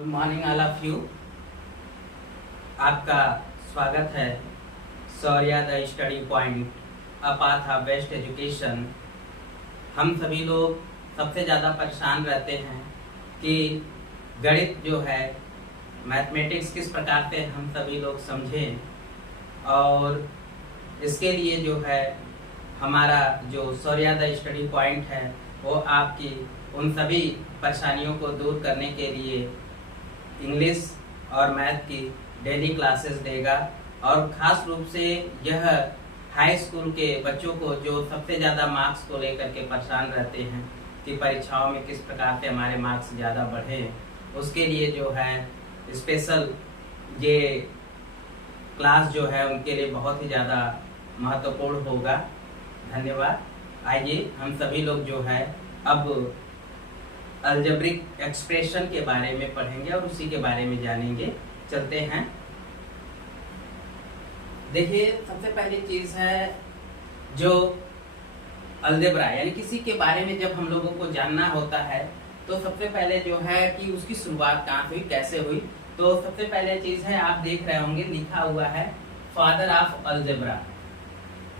Good morning all of you. आपका स्वागत है Shaurya the study point, a path of best education. हम सभी लोग सबसे ज़्यादा परेशान रहते हैं कि गणित जो है, मैथमेटिक्स किस प्रकार से हम सभी लोग समझें, और इसके लिए जो है हमारा जो शौर्या द स्टडी पॉइंट है वो आपकी उन सभी परेशानियों को दूर करने के लिए इंग्लिश और मैथ की डेली क्लासेस देगा। और ख़ास रूप से यह हाई स्कूल के बच्चों को जो सबसे ज़्यादा मार्क्स को लेकर के परेशान रहते हैं कि परीक्षाओं में किस प्रकार से हमारे मार्क्स ज़्यादा बढ़े, उसके लिए जो है स्पेशल ये क्लास जो है उनके लिए बहुत ही ज़्यादा महत्वपूर्ण होगा। धन्यवाद। आइए हम सभी लोग जो है अब अलजेब्रिक एक्सप्रेशन के बारे में पढ़ेंगे और उसी के बारे में जानेंगे। चलते हैं। देखिए, सबसे पहली चीज है जो अलजेब्रा यानी किसी के बारे में जब हम लोगों को जानना होता है तो सबसे पहले जो है कि उसकी शुरुआत कहाँ हुई, कैसे हुई। तो सबसे पहले चीज है, आप देख रहे होंगे लिखा हुआ है father of algebra.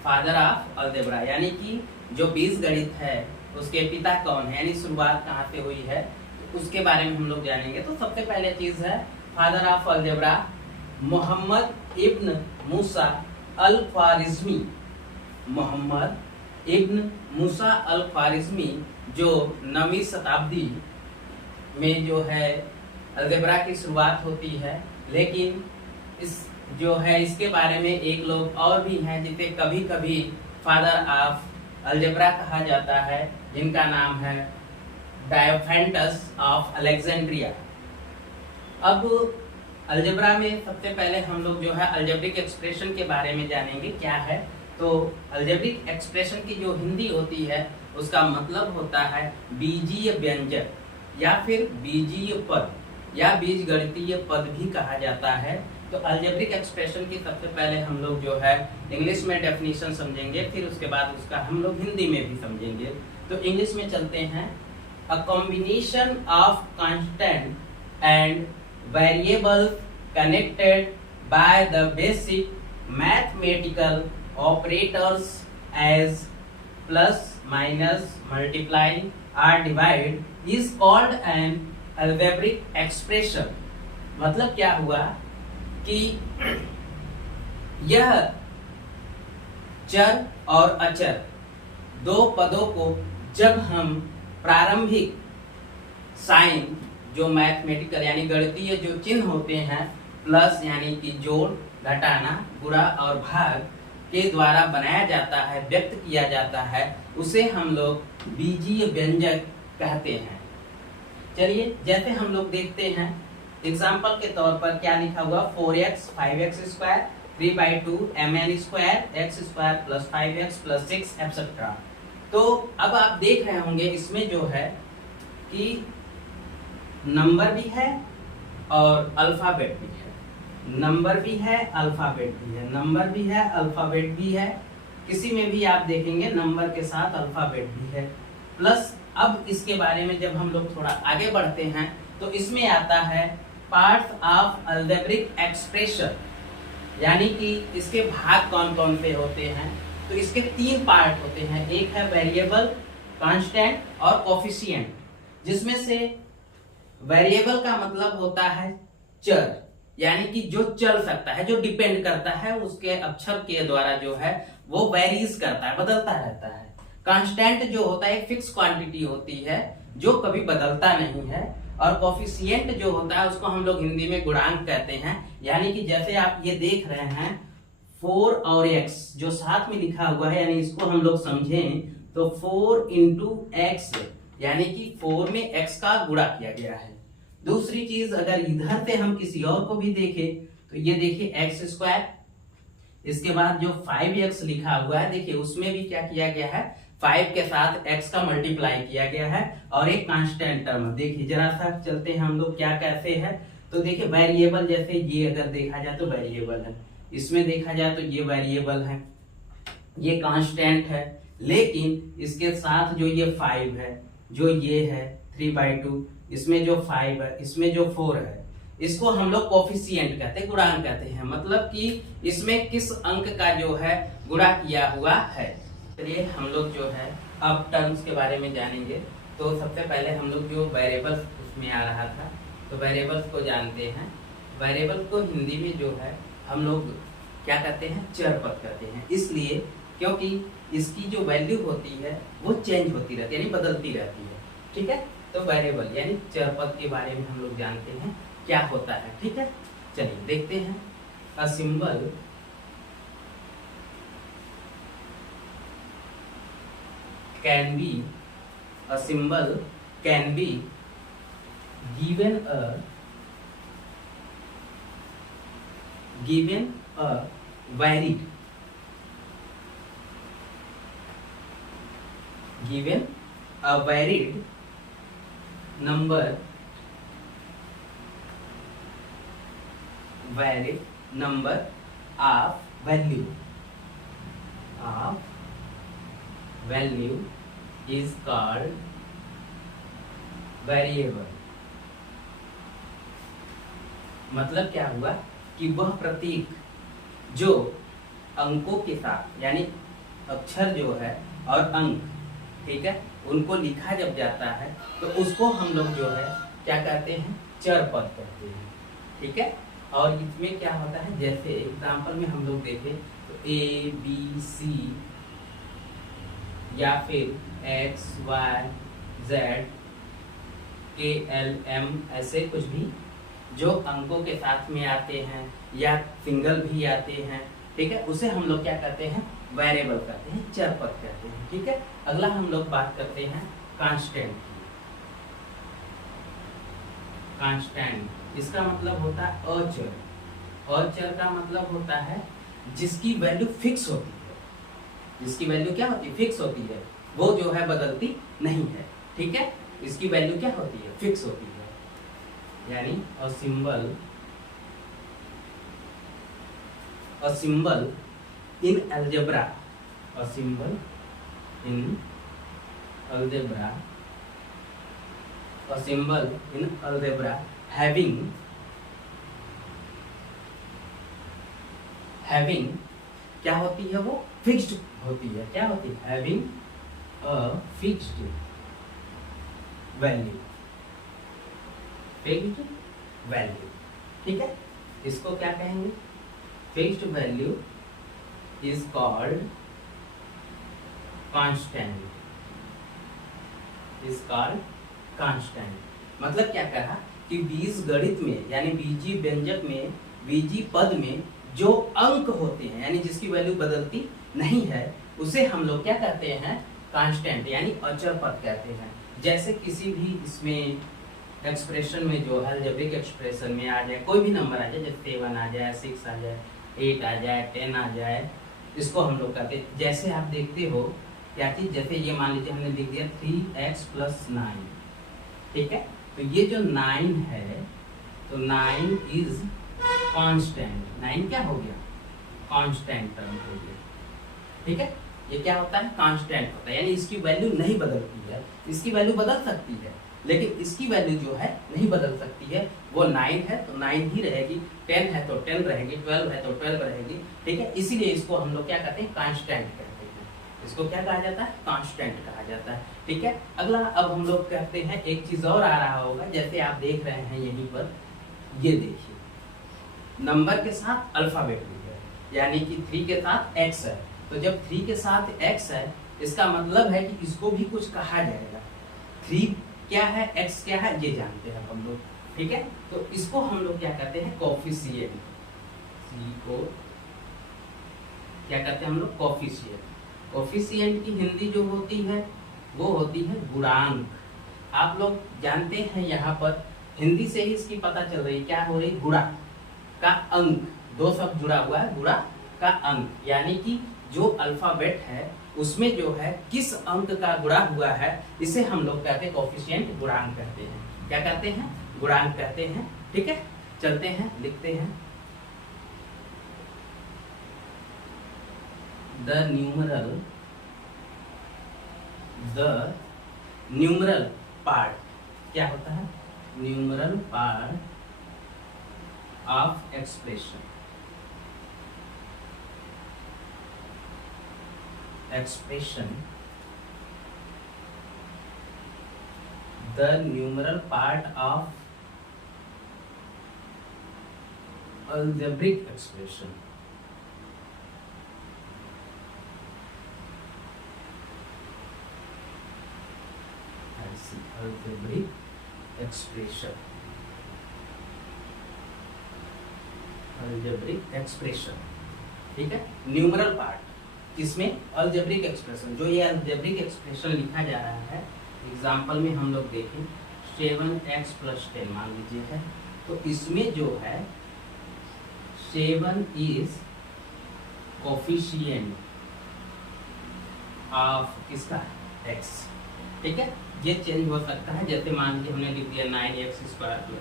Father of algebra यानी कि जो बीजगणित है उसके पिता कौन है, यानी शुरुआत कहाँ से हुई है, तो उसके बारे में हम लोग जानेंगे। तो सबसे पहले चीज है फादर ऑफ अलजेब्रा मोहम्मद इब्न मूसा अल ख्वारिज़मी। मोहम्मद इब्न मूसा अल ख्वारिज़मी जो 9वीं शताब्दी में जो है अलजेब्रा की शुरुआत होती है। लेकिन इस जो है इसके बारे में एक लोग और भी हैं जिसे कभी कभी फादर ऑफ अलजेब्रा कहा जाता है, जिनका नाम है डायोफेंटस ऑफ अलेक्जेंड्रिया। अब अलजेब्रा में सबसे पहले हम लोग जो है अलजेब्रिक एक्सप्रेशन के बारे में जानेंगे क्या है। तो अलजेब्रिक एक्सप्रेशन की जो हिंदी होती है उसका मतलब होता है बीजीय व्यंजक या फिर बीजीय पद या बीजगणितीय पद भी कहा जाता है। तो अलजेब्रिक एक्सप्रेशन की सबसे पहले हम लोग जो है इंग्लिश में डेफिनेशन समझेंगे, फिर उसके बाद उसका हम लोग हिंदी में भी समझेंगे। तो इंग्लिश में चलते हैं। A combination of constant and variables connected by the basic mathematical operators as plus minus multiply और divide is called an algebraic expression. मतलब क्या हुआ कि यह चर और अचर दो पदों को जब हम प्रारंभिक साइन जो मैथमेटिकल यानी गणितीय जो चिन्ह होते हैं, प्लस यानी कि जोड़, घटाना, गुणा और भाग के द्वारा बनाया जाता है, व्यक्त किया जाता है, उसे हम लोग बीजीय व्यंजक कहते हैं। चलिए, जैसे हम लोग देखते हैं एग्जाम्पल के तौर पर क्या लिखा हुआ, 4x 5x square 3/2 mn square x square plus 5x plus 6 etcetera. तो अब आप देख रहे होंगे इसमें जो है कि नंबर भी है और अल्फाबेट भी है। नंबर भी है, अल्फाबेट भी है, नंबर भी है, अल्फाबेट भी है। किसी में भी आप देखेंगे नंबर के साथ अल्फाबेट भी है। प्लस अब इसके बारे में जब हम लोग थोड़ा आगे बढ़ते हैं तो इसमें आता है पार्ट्स ऑफ अलजेब्रिक एक्सप्रेशन, यानी कि इसके भाग कौन कौन से होते हैं। तो इसके 3 पार्ट होते हैं। एक है वेरिएबल, कांस्टेंट और कोफिशिएंट, जिसमें से वेरिएबल का मतलब होता है चर, यानी कि जो चल सकता है, जो डिपेंड करता है उसके अक्षर के द्वारा जो है वो वेरीज करता है, बदलता रहता है। कांस्टेंट जो होता है फिक्स क्वांटिटी होती है जो कभी बदलता नहीं है। और कोफिशिएंट जो होता है उसको हम लोग हिंदी में गुणांक कहते हैं। यानी कि जैसे आप ये देख रहे हैं 4 और x जो साथ में लिखा हुआ है, यानी इसको हम लोग समझें तो 4 इंटू एक्स, यानी कि 4 में x का गुणा किया गया है। दूसरी चीज, अगर इधर से हम किसी और को भी देखें तो ये देखिए एक्स स्क्वायर, इसके बाद जो 5x लिखा हुआ है देखिए उसमें भी क्या किया गया है, 5 के साथ x का मल्टीप्लाई किया गया है और एक कांस्टेंट टर्म। देखिए जरा सा चलते हैं हम लोग क्या कैसे है। तो देखिए वेरिएबल, जैसे ये अगर देखा जाए तो वेरिएबल है, इसमें देखा जाए तो ये वेरिएबल है, ये कांस्टेंट है। लेकिन इसके साथ जो ये 5 है, जो ये है 3/2, इसमें जो 5 है, इसमें जो 4 है, इसको हम लोग कोफिशिएंट कहते हैं, गुणांक कहते हैं। मतलब कि इसमें किस अंक का जो है गुणा किया हुआ है। चलिए हम लोग जो है अब टर्म्स के बारे में जानेंगे। तो सबसे पहले हम लोग जो वेरिएबल्स उसमें आ रहा था, तो वेरिएबल्स को जानते हैं। वेरिएबल को हिंदी में जो है हम लोग क्या कहते हैं, चर पद कहते हैं। इसलिए क्योंकि इसकी जो वैल्यू होती है वो चेंज होती रहती है, यानी बदलती रहती है। ठीक है, तो वेरिएबल यानी चर पद के बारे में हम लोग जानते हैं क्या होता है। ठीक है, चलिए देखते हैं। A symbol can be, a symbol can be given a varied number of value is called variable. मतलब क्या हुआ कि वह प्रतीक जो अंकों के साथ, यानी अक्षर जो है और अंक, ठीक है, उनको लिखा जब जाता है तो उसको हम लोग जो है क्या कहते हैं, चर पद कहते हैं। ठीक है, और इसमें क्या होता है, जैसे एग्जांपल में हम लोग देखें तो ए बी सी या फिर एक्स वाई जेड के एल एम, ऐसे कुछ भी जो अंकों के साथ में आते हैं या सिंगल भी आते हैं, ठीक है, उसे हम लोग क्या कहते हैं, वेरिएबल कहते हैं, चर पद कहते हैं। ठीक है, अगला हम लोग बात करते हैं कांस्टेंट की। कांस्टेंट इसका मतलब होता है अचर। अचर का मतलब होता है जिसकी वैल्यू फिक्स होती है, जिसकी वैल्यू क्या होती है, फिक्स होती है, वो जो है बदलती नहीं है। ठीक है, इसकी वैल्यू क्या होती है, फिक्स होती है। यानी a symbol in algebra, a symbol in algebra, a symbol in algebra having क्या होती है, वो फिक्स्ड होती है। क्या होती है, having a fixed value, fixed value. ठीक है, इसको क्या कहेंगे, fixed value is called constant, is called constant. मतलब क्या कहा कि बीज गणित में, यानी बीजी व्यंजक में, बीजी पद में जो अंक होते हैं, यानी जिसकी वैल्यू बदलती नहीं है, उसे हम लोग क्या कहते हैं, कांस्टेंट यानी अचर पद कहते हैं। जैसे किसी भी इसमें एक्सप्रेशन में जो है, अलजेब्रिक एक्सप्रेशन में आ जाए, कोई भी नंबर आ जाए, जैसे 7 आ जाए, 6 आ जाए, 8 आ जाए, 10 आ जाए, इसको हम लोग कहते हैं। जैसे आप देखते हो क्या चीज, जैसे ये मान लीजिए हमने लिख दिया 3x + 9, ठीक है, तो ये जो 9 है, तो 9 इज कांस्टेंट। 9 क्या हो गया, कांस्टेंट टर्म हो गया। ठीक है, ये क्या होता है, कांस्टेंट होता है, यानी इसकी वैल्यू नहीं बदलती है। इसकी वैल्यू बदल सकती है, लेकिन इसकी वैल्यू जो है नहीं बदल सकती है। वो 9 है तो 9 ही रहेगी, 10 है तो 10 रहेगी, 12 है तो 12 रहेगी। ठीक है, इसीलिए इसको हम लोग क्या कहते हैं, कांस्टेंट कहते हैं। इसको क्या कहा जाता है, कांस्टेंट कहा जाता है। ठीक है, अगला अब हम लोग कहते हैं, एक चीज और आ रहा होगा, जैसे आप देख रहे हैं यहीं पर, ये देखिए नंबर के साथ अल्फाबेट भी है, यानी कि 3 के साथ x है। तो जब 3 के साथ x है, इसका मतलब है कि इसको भी कुछ कहा जाएगा। 3 क्या है, x क्या है, ये जानते हैं हम लोग। ठीक है, तो इसको हम लोग क्या कहते हैं, कोफिशिएंट। सी को क्या कहते हैं हम लोग, कोफिशिएंट। कोफिशिएंट की हिंदी जो होती है वो होती है गुणांक। आप लोग जानते हैं, यहाँ पर हिंदी से ही इसकी पता चल रही, क्या हो रही, गुणा का अंक, दो शब्द जुड़ा हुआ है, गुणा का अंक, यानी कि जो अल्फाबेट है उसमें जो है किस अंक का गुणा हुआ है, इसे हम लोग कहते हैं कोफिशिएंट, गुणांक कहते हैं। क्या कहते हैं, गुणांक कहते हैं। ठीक है, चलते हैं, लिखते हैं। द न्यूमरल पार्ट क्या होता है, numeral part of expression, the numeral part of algebraic expression. algebraic expression, ठीक है। न्यूमरल पार्ट इसमें अलजेब्रिक एक्सप्रेशन, जो ये अलजेब्रिक एक्सप्रेशन लिखा जा रहा है, एग्जाम्पल में हम लोग देखें 7x + 10 मान लीजिए है, तो इसमें जो है 7 इज कोफिशिएंट ऑफ किसका x, ठीक है। ये चेंज हो सकता है, जैसे मान लीजिए हमने लिख दिया 9x²,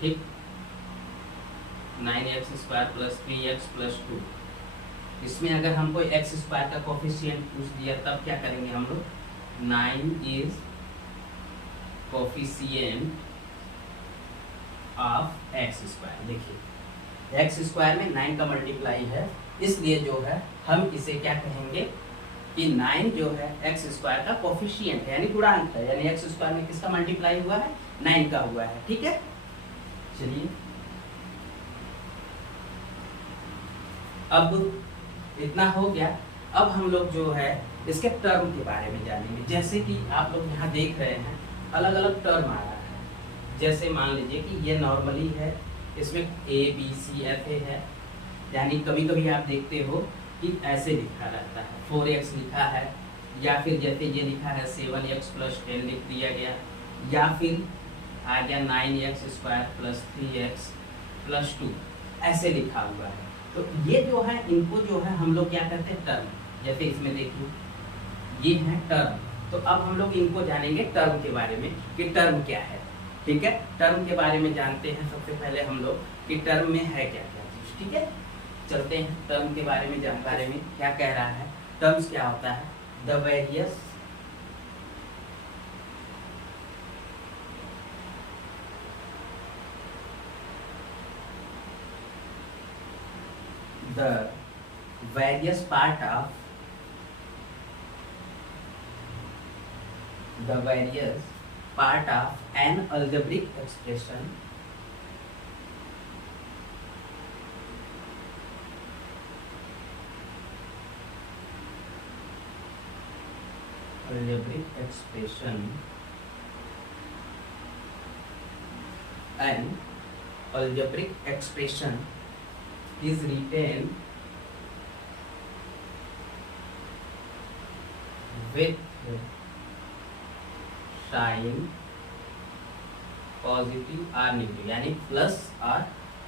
ठीक, 9x² + 3x + 2। इसमें अगर हमको x² का कोफिशिएंट पूछ दिया तब क्या करेंगे हम लोग, 9 इज कोफिशिएंट ऑफ x²। देखिए x² में 9 का मल्टीप्लाई है, इसलिए जो है हम इसे क्या कहेंगे कि 9 जो है x² का कोफिशिएंट है, यानी गुणांक है, यानी x² में किसका मल्टीप्लाई हुआ है, 9 का हुआ है, ठीक है। चलिए अब इतना हो गया। अब हम लोग जो है इसके टर्म के बारे में जानेंगे। जैसे कि आप लोग यहाँ देख रहे हैं अलग अलग टर्म आ रहा है, जैसे मान लीजिए कि ये नॉर्मली है, इसमें ABCFA है, यानी कभी कभी आप देखते हो कि ऐसे लिखा रहता है, 4x लिखा है, या फिर जैसे ये लिखा है 7x + 10 लिख दिया गया, या फिर आ गया 9x² + 3x + 2 ऐसे लिखा हुआ है। तो ये जो है इनको जो है हम लोग क्या कहते हैं, टर्म। जैसे इसमें देखिए ये है टर्म, तो अब हम लोग इनको जानेंगे टर्म के बारे में कि टर्म क्या है, ठीक है। टर्म के बारे में जानते हैं सबसे पहले हम लोग कि टर्म में है क्या क्या चीज, ठीक है। चलते हैं टर्म के बारे में जानकारी में क्या कह रहा है। टर्म्स क्या होता है, the various part of an algebraic expression an algebraic expression is written with sign positive और नेगेटिव, यानी प्लस और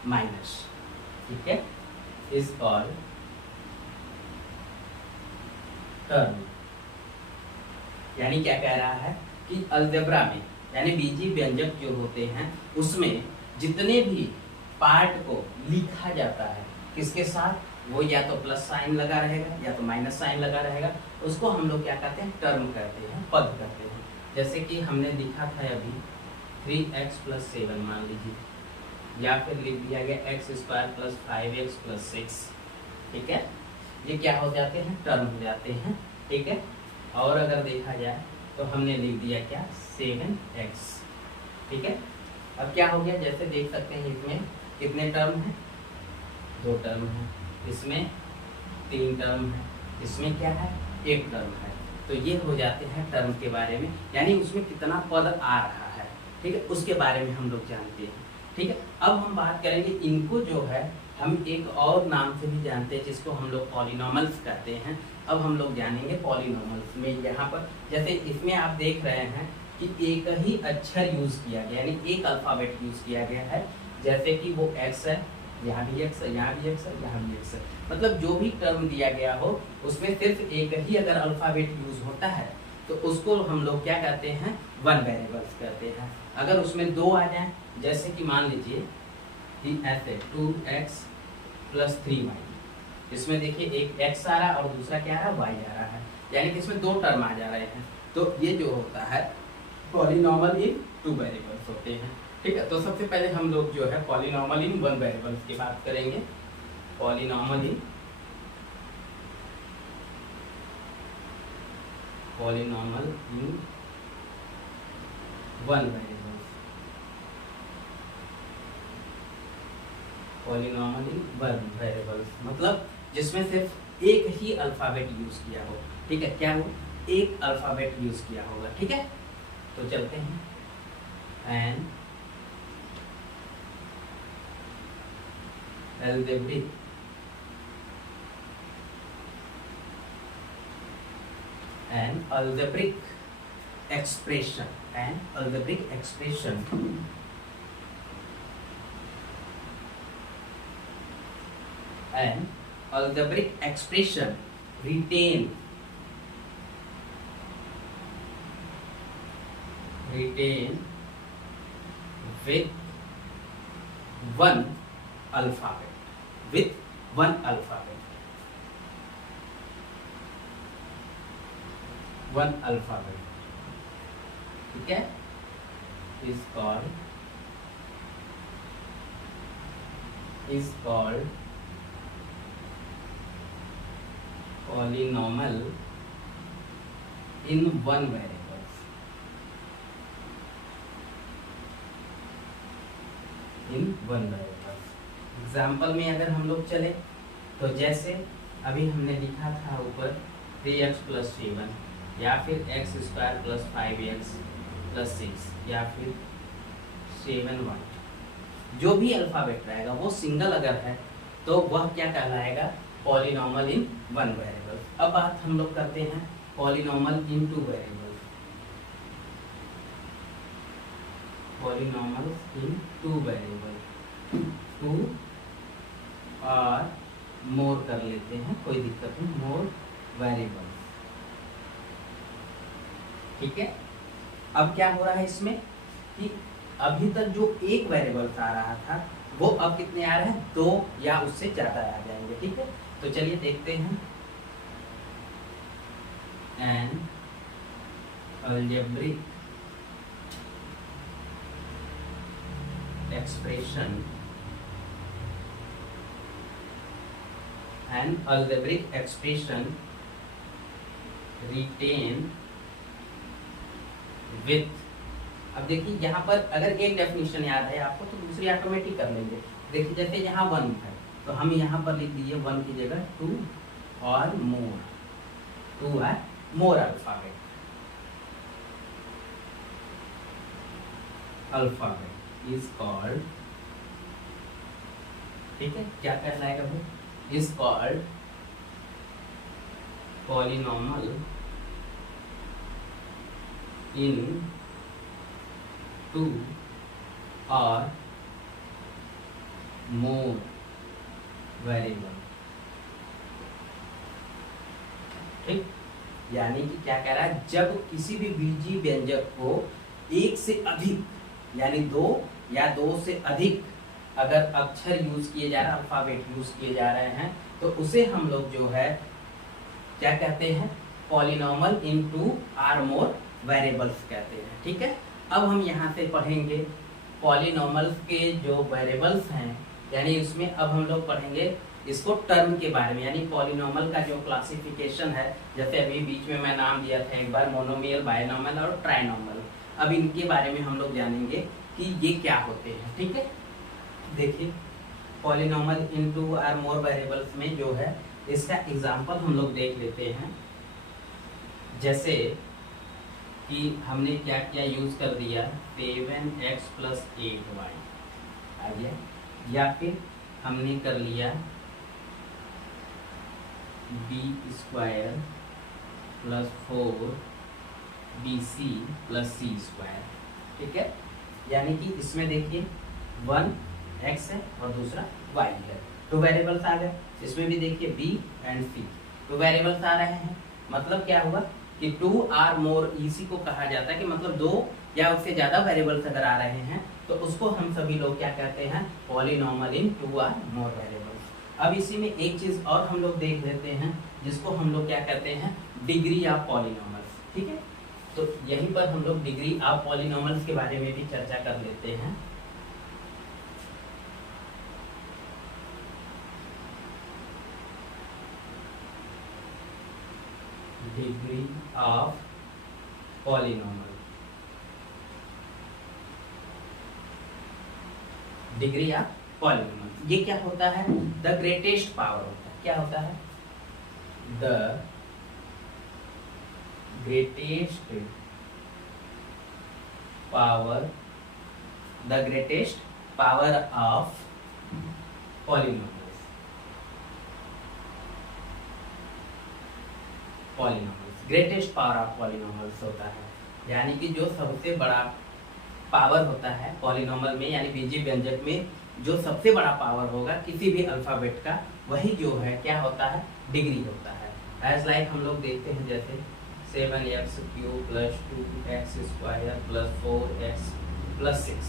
माइनस, ठीक है, इज कॉल्ड टर्म। यानी क्या कह रहा है कि अलजेब्रा में, यानी बीजीय व्यंजक जो होते हैं उसमें जितने भी पार्ट को लिखा जाता है किसके साथ, वो या तो प्लस साइन लगा रहेगा या तो माइनस साइन लगा रहेगा, उसको हम लोग क्या कहते हैं, टर्म कहते हैं, पद कहते हैं। जैसे कि हमने लिखा था अभी 3x + 7 मान लीजिए, या फिर लिख दिया गया x² + 5x + 6, ठीक है। ये क्या हो जाते हैं, टर्म हो जाते हैं, ठीक है। और अगर देखा जाए तो हमने लिख दिया क्या, 7x, ठीक है। अब क्या हो गया, जैसे देख सकते हैं इसमें कितने टर्म हैं, 2 टर्म है, इसमें 3 टर्म है, इसमें क्या है, 1 टर्म है। तो ये हो जाते हैं टर्म के बारे में, यानी उसमें कितना पद आ रहा है, ठीक है, उसके बारे में हम लोग जानते हैं, ठीक है। अब हम बात करेंगे इनको जो है हम एक और नाम से भी जानते हैं जिसको हम लोग पॉलिनॉमल्स कहते हैं। अब हम लोग जानेंगे पॉलिनॉमल्स में, यहाँ पर जैसे इसमें आप देख रहे हैं कि एक ही अक्षर यूज किया गया, यानी एक अल्फाबेट यूज किया गया है। जैसे कि वो x है, यहाँ भी x है, यहाँ भी x है, यहाँ भी x है, मतलब जो भी टर्म दिया गया हो उसमें सिर्फ एक ही अगर अल्फाबेट यूज होता है तो उसको हम लोग क्या कहते हैं, 1 वेरिएबल्स कहते हैं। अगर उसमें 2 आ जाए, जैसे कि मान लीजिए कि ऐसे 2x + 3y, इसमें देखिए एक x आ रहा है और दूसरा क्या है, y आ रहा है, यानी कि इसमें 2 टर्म आ जा रहे हैं। तो ये जो होता है पॉलिनॉमल इन टू वेरिएबल्स होते हैं। ठीक है, तो सबसे पहले हम लोग जो है पॉलिनॉमल इन वन वेरिएबल्स की बात करेंगे। Polynomial in one variables, polynomial in one variables मतलब जिसमें सिर्फ एक ही अल्फाबेट यूज किया हो। ठीक है, क्या हो, एक अल्फाबेट यूज किया होगा। ठीक है, तो चलते हैं। An algebraic expression retain with one alphabet, one alphabet, ठीक है, is called polynomial in one variables, example में अगर हम लोग चले तो जैसे अभी हमने लिखा था ऊपर 3x + 7 या फिर x² + 5x + 6 या फिर 7y, जो भी अल्फाबेट रहेगा वो सिंगल अगर है तो वह क्या कहलाएगा, पॉलिनॉमल इन वन वेरिएबल। अब बात हम लोग करते हैं polynomial in two variable, polynomial in two variable, two और मोर कर लेते हैं, कोई दिक्कत नहीं, मोर वेरिएबल। ठीक है, अब क्या हो रहा है इसमें कि अभी तक जो एक वेरिएबल आ रहा था वो अब कितने आ रहे हैं, 2 या उससे ज्यादा आ जाएंगे। ठीक है, तो चलिए देखते हैं। N algebraic expression retain with, अब देखिए यहाँ पर अगर एक डेफिनेशन याद है आपको तो दूसरी ऑटोमेटिक कर लेंगे। देखिए जैसे यहाँ 1 है तो हम यहाँ पर लिख दीजिए 1 की जगह 2 और मोर, 2 है मोर अल्फाबेट is called, ठीक है, क्या कहलाएगा वो, is called polynomial in two or more variable। ठीक, यानी कि क्या कह रहा है, जब किसी भी बीजी व्यंजक को एक से अधिक यानी 2 या 2 से अधिक अगर अक्षर यूज किए जा रहे हैं, अल्फाबेट यूज किए जा रहे हैं, तो उसे हम लोग जो है क्या कहते हैं, polynomial in two or more variables कहते हैं। ठीक है, अब हम यहाँ से पढ़ेंगे पॉलिनॉमल्स के जो वेरिएबल्स हैं, यानी उसमें अब हम लोग पढ़ेंगे इसको टर्म के बारे में, यानी पॉलिनॉमल का जो क्लासिफिकेशन है, जैसे अभी बीच में मैं नाम दिया था एक बार, मोनोमियल, बायनॉमल और ट्राइनॉमल। अब इनके बारे में हम लोग जानेंगे कि ये क्या होते हैं। ठीक है, देखिए polynomial in two or more variables में जो है इसका एग्जांपल हम लोग देख लेते हैं। जैसे कि हमने क्या क्या यूज कर दिया, 7x + 8y आ गया, या फिर हमने कर लिया b² + 4bc + c²। ठीक है, यानी कि इसमें देखिए 1 x है और दूसरा y है, 2 वेरिएबल्स आ गए। इसमें भी देखिए b एंड c 2 वेरिएबल्स आ रहे हैं। मतलब क्या हुआ कि 2 आर मोर, इसी को कहा जाता है कि मतलब 2 या उससे ज्यादा वेरिएबल्स अगर आ रहे हैं तो उसको हम सभी लोग क्या कहते हैं, polynomial in 2 or more variables. अब इसी में एक चीज और हम लोग देख लेते हैं जिसको हम लोग क्या कहते हैं, डिग्री ऑफ पॉलिनॉमल्स। ठीक है, तो यहीं पर हम लोग डिग्री ऑफ पॉलिनोमल्स के बारे में भी चर्चा कर लेते हैं। Degree of polynomial, degree of polynomial ये क्या होता है? द ग्रेटेस्ट पावर होता है। क्या होता है? The greatest power, the greatest power of polynomials, polynomials greatest power of polynomials होता है, यानी कि जो सबसे बड़ा पावर होता है पॉलिनोमल में, यानी बीजीय व्यंजक में जो सबसे बड़ा पावर होगा किसी भी अल्फाबेट का, वही जो है क्या होता है? डिग्री होता है। एज लाइक हम लोग देखते हैं जैसे 7x cube plus 2x square plus 4x plus 6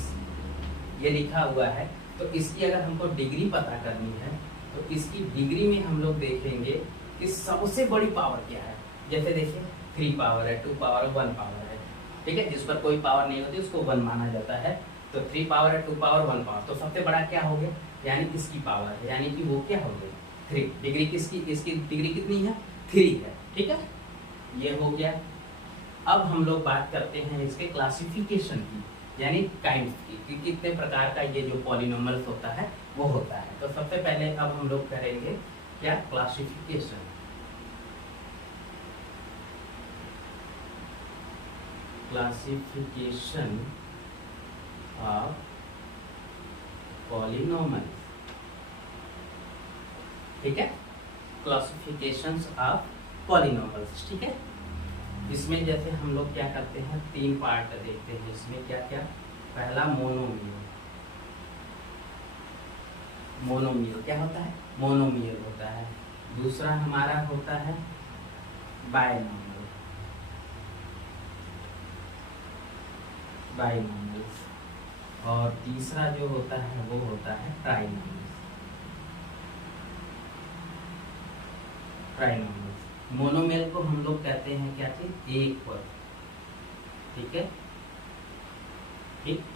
ये लिखा हुआ है। तो इसकी अगर हमको डिग्री पता करनी है तो इसकी डिग्री में हम लोग देखेंगे कि सबसे बड़ी पावर क्या है। जैसे देखिए 3 पावर है, 2 पावर है, 1 पावर है, ठीक है। जिस पर कोई पावर नहीं होती उसको 1 माना जाता है। तो 3 पावर है, 2 पावर, 1 पावर, तो सबसे बड़ा क्या हो गया? यानी इसकी पावर है, यानी कि वो क्या हो गई? 3। डिग्री किसकी? इसकी डिग्री कितनी है? 3 है, ठीक है। ये हो गया। अब हम लोग बात करते हैं इसके क्लासिफिकेशन की, यानी काइंड्स की, कि कितने प्रकार का ये जो पॉलिनोमल्स होता है वो होता है। तो सबसे पहले अब हम लोग करेंगे क्या? क्लासिफिकेशन। क्लासिफिकेशन ऑफ पॉलिनोमल्स, ठीक है। क्लासिफिकेशंस ऑफ पॉलिनोमल्स, ठीक है। इसमें जैसे हम लोग क्या करते हैं, 3 पार्ट देखते हैं इसमें। क्या क्या? पहला मोनोमियल। मोनोमियल क्या होता है? मोनोमियल होता है। दूसरा हमारा होता है बायनोमियल, बायनोमियल्स। और तीसरा जो होता है वो होता है ट्राइनोमियल्स, ट्राइनोमियल्स। मोनोमियल को हम लोग कहते हैं क्या चीज? एक पद, ठीक है।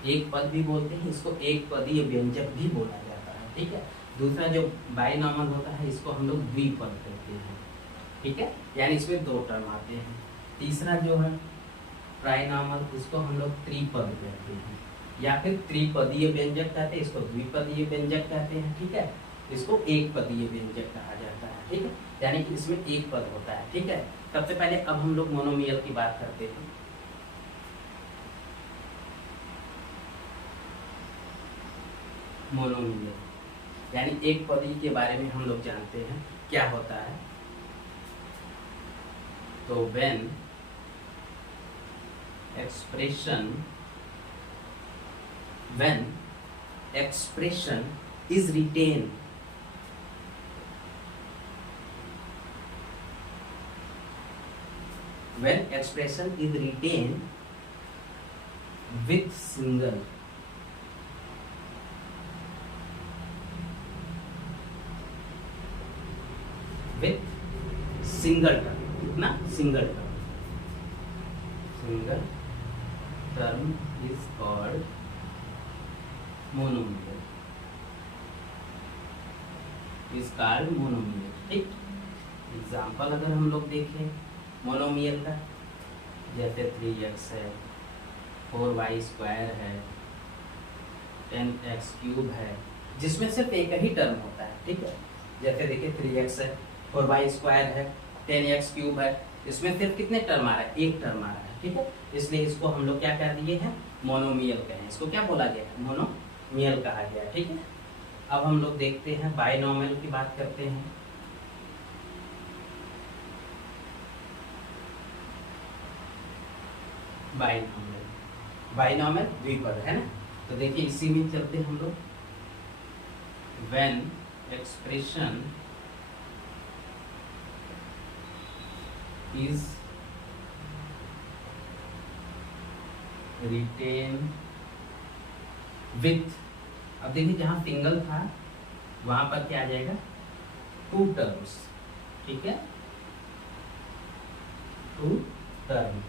एक पद भी बोलते हैं इसको, एक पदीय व्यंजक भी बोला जाता है, ठीक है। दूसरा जो बाइनोमियल होता है इसको हम लोग द्विपद कहते हैं, ठीक है, यानी इसमें 2 टर्म आते हैं। तीसरा जो है ट्राइनोमियल, इसको हम लोग त्रिपद कहते हैं, या फिर त्रिपदीय व्यंजक कहते हैं, इसको द्विपदीय व्यंजक कहते हैं, ठीक है। इसको एक पदीय व्यंजक कहा जाता है, ठीक है, यानी कि इसमें एक पद होता है, ठीक है। सबसे पहले अब हम लोग मोनोमियल की बात करते हैं। मोनोमियल यानी एक पदी के बारे में हम लोग जानते हैं क्या होता है। तो when expression is retained, when expression is retained with single term, कितना? Single term, single term is called monomial, is called monomial, ठीक। एग्जाम्पल अगर हम लोग देखें मोनोमियल का, जैसे 3x है, 4y² है, 10x³ है, जिसमें सिर्फ एक ही टर्म होता है, ठीक है। जैसे देखिए 3x है, 4y² है, 10x³ है, इसमें सिर्फ कितने टर्म आ रहा है? एक टर्म आ रहा है, ठीक है। इसलिए इसको हम लोग क्या कर दिए हैं? मोनोमियल कहें। इसको क्या बोला गया है? मोनोमियल कहा गया है, ठीक है। अब हम लोग देखते हैं बाइनोमियल की बात करते हैं। बाइनोमियल द्विपद है ना। तो देखिए इसी में चलते हम लोग। When expression is written with, अब देखिए जहां सिंगल था वहां पर क्या आ जाएगा? 2 टर्म्स, ठीक है, 2 टर्म।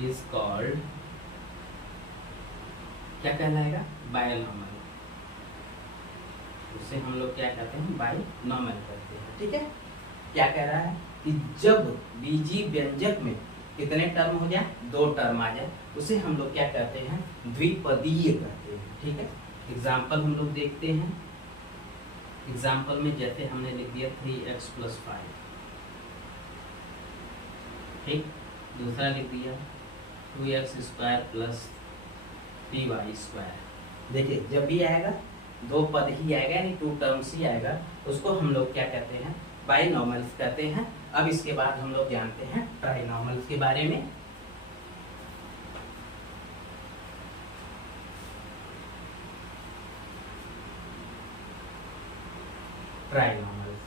इज कॉल्ड, क्या कहलाएगा, बायनॉर्मल। उसे हम लोग क्या कहते हैं, बायनॉर्मल कहते हैं। ठीक है, क्या कह रहा है कि जब बीजी व्यंजक में कितने टर्म हो जाए, 2 टर्म आ जाए, उसे हम लोग क्या कहते हैं, द्विपदीय कहते हैं। ठीक है, एग्जाम्पल हम लोग देखते हैं। एग्जाम्पल में जैसे हमने लिख दिया 3x + 5, ठीक। दूसरा लिख दिया 2x² + 3y²। देखिए जब भी आएगा 2 पद ही आएगा, यानी 2 टर्म्स ही आएगा, उसको हम लोग क्या कहते हैं, बायनॉर्मल्स कहते हैं। अब इसके बाद हम लोग जानते हैं ट्राइनॉर्मल्स के बारे में। ट्राइनॉर्मल्स,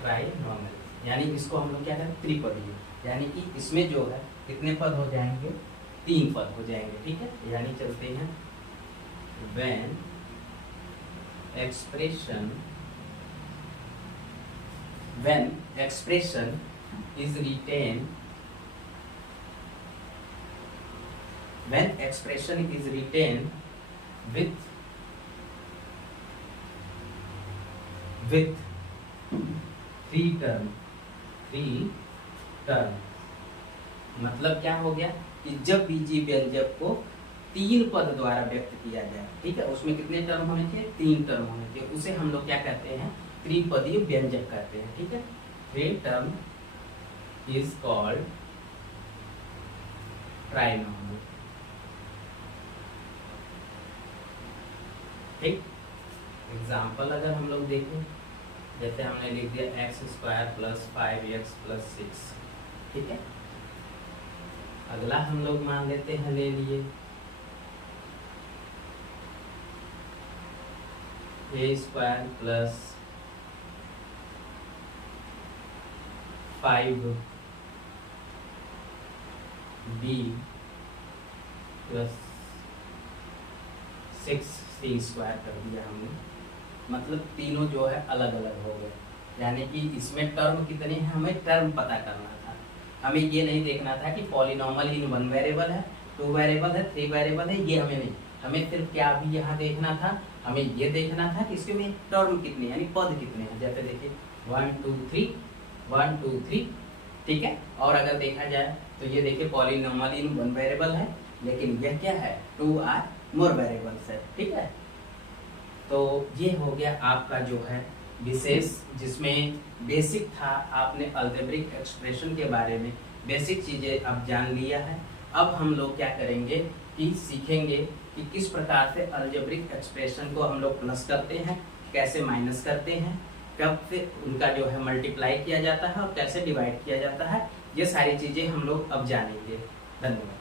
ट्राइनॉर्मल्स यानी इसको हम लोग क्या कहते हैं, त्रिपदीय, यानी कि इसमें जो है कितने पद हो जाएंगे, 3 पद हो जाएंगे। ठीक है, यानी चलते हैं, when expression is retained, when expression is retained with 3 term, मतलब क्या हो गया कि जब बीजी व्यंजक को 3 पद द्वारा व्यक्त किया जाए, ठीक है, उसमें कितने टर्म होने चाहिए, 3 टर्म होने चाहिए, उसे हम लोग क्या कहते हैं, त्रिपदीय व्यंजक कहते हैं। ठीक है, 3 टर्म इज कॉल्ड ट्राइनॉर्मल। ठीक, एग्जाम्पल अगर हम लोग देखें, जैसे हमने लिख दिया x² + 5x + 6। ठीक है, अगला हम लोग मान लेते हैं, ले लिए a² + 5b + 6c² कर दिया हमने, मतलब तीनों जो है अलग अलग हो गए। यानी कि इसमें टर्म कितने हैं, हमें टर्म पता करना था, हमें ये नहीं देखना था कि पॉलिनॉमियल इन 1 वेरिएबल है, 2 वेरिएबल है, 3 वेरिएबल है, ये हमें नहीं, हमें सिर्फ क्या भी यहाँ देखना था, हमें ये देखना था कि इसके में टर्म कितने, यानी पद कितने हैं। जैसे देखिए 1 2 3 1 2 3, ठीक है। और अगर देखा जाए तो ये देखिए पॉलिनॉमियल इन 1 वेरिएबल है, लेकिन यह क्या है, 2 आर मोर वेरिएबल्स है। ठीक है, तो ये हो गया आपका जो है विशेष, जिसमें बेसिक था, आपने अलजेब्रिक एक्सप्रेशन के बारे में बेसिक चीजें अब जान लिया है। अब हम लोग क्या करेंगे कि सीखेंगे कि किस प्रकार से अलजेब्रिक एक्सप्रेशन को हम लोग प्लस करते हैं, कैसे माइनस करते हैं, कब से उनका जो है मल्टीप्लाई किया जाता है और कैसे डिवाइड किया जाता है। ये सारी चीजें हम लोग अब जानेंगे। धन्यवाद।